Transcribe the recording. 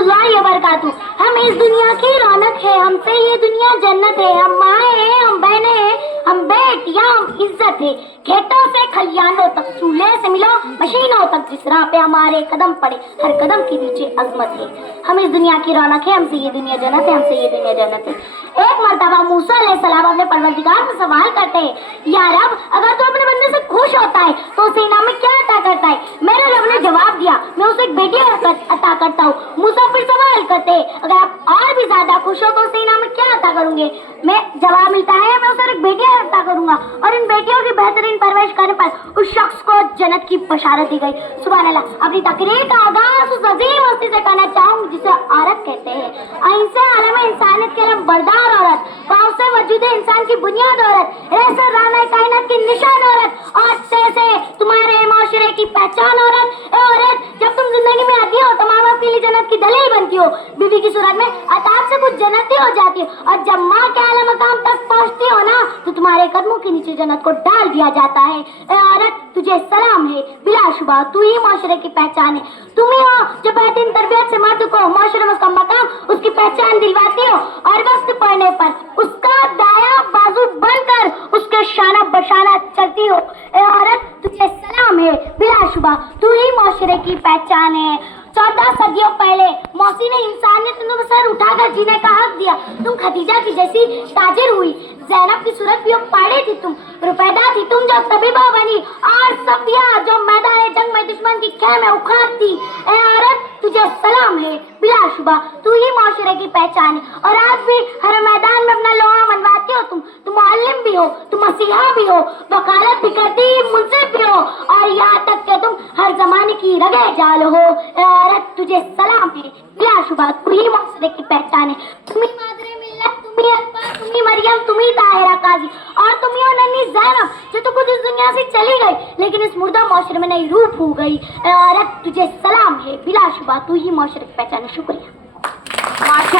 रहमतुल्लाहि व बरकातहू। हम इस दुनिया की रौनक है, हमसे ये दुनिया जन्नत है। हम माएँ हैं, हम बहनें हैं, हम बेटियां, हम इज्जत है। खेतों से खलियानों तक, चूल्हे से मिलो मशीनों तक, जिस राह पे हमारे कदम पड़े हर कदम के नीचे अजमत है। हम इस दुनिया की रौनक है, हमसे ये दुनिया जन्नत है, हमसे ये दुनिया जन्नत है। एक मर्तबा मूसा अलैहिस्सलाम अपने परवरदिगार से सवाल करते हैं, या रब, अगर तू अपने बंदे से खुश होता है तो उसे इनाम में क्या अता करता है? मेरे रब ने जवाब दिया, मैं उसे एक बेटी अता करता हूँ। मूसा फिर सवाल करते हैं, अगर आप और भी ज्यादा खुश हो तो उसे इनाम में क्या अता करोगे? मैं जवाब मिलता है, मैं उसे एक बेटी अता करूंगा, और इन बेटियों की बेहतरीन परवरिश करने पर उस शख्स को जन्नत की बशारत दी गई। सुभान अल्लाह। अपनी तकरीर का आगाज उस अजीम हस्ती से करना चाहूंगी जिसे औरत कहते हैं। अहिंसा आलम इंसानियत के लिए बरदार औरत, पाँव से वजूद इंसान की बुनियाद औरत, रहसे राना कायनात की निशान औरत, और से तुम्हारे माशरे की पहचान औरत। ए औरत, जब तुम जिंदगी में आती हो तो माँ बाप के लिए जन्नत की दलील बनती हो, बीवी की सूरत में अताब से कुछ जन्नती हो जाती हो, और जब माँ के आला मकाम तक पहुँचती हो ना तो तुम्हारे कदमों के नीचे जन्नत को डाल दिया जाता है। ए औरत, तुझे सलाम है, बिलाशुबा तू ही माशरे की पहचान है। तुम ही हो जो बेहतरीन तरबियत से मर्द को माशरे में उसका मकाम, उसकी पहचान दिलवाती हो, और वक्त पड़ने पर उसका दाया बाजू बनकर उसके शाना बशाना चलती हो। ए औरत, तुझे सलाम है, बिलाशुबा तू ही माशरे की पहचान है। 14 सदियों पहले मौसी ने इंसानियत में सर उठाकर जीने का हक दिया। तुम खदीजा की जैसी ताजिर हुई, ज़ैनब की सूरत भी पाड़े थी तुम, रुपैदा थी तुम जो तबीबा बनी, और सफिया जो मैदान जंग में दुश्मन की खैमे उखाड़ती। ए औरत, तुझे सलाम है, बिलाशुबा तू ही माशरे की पहचान है। और आज भी हर मैदान में अपना लोहा मनवाती हो तुम मुअल्लिम भी हो, तुम मसीहा भी हो, वकालत भी करती, मुंसिफ भी हो, और यहाँ तक कि तुम हर जमाने की रगे जाल हो। ए औरत, तुझे सलाम है, बिलाशुबा तू ही माशरे की पहचान है। तुम ही मादरे मिल्लत, तुम ही अल्फा, तुम ही मरियम, तुम ही ताहिरा काजी, और तुम ही नन्ही ज़ैनब जो तो खुद इस दुनिया से चली गई लेकिन इस मुर्दा माशरे में नई रूह हो गई। ए औरत, तुझे सलाम है, बिलाशुबा तू ही माशरे की पहचान है। शुक्रिया।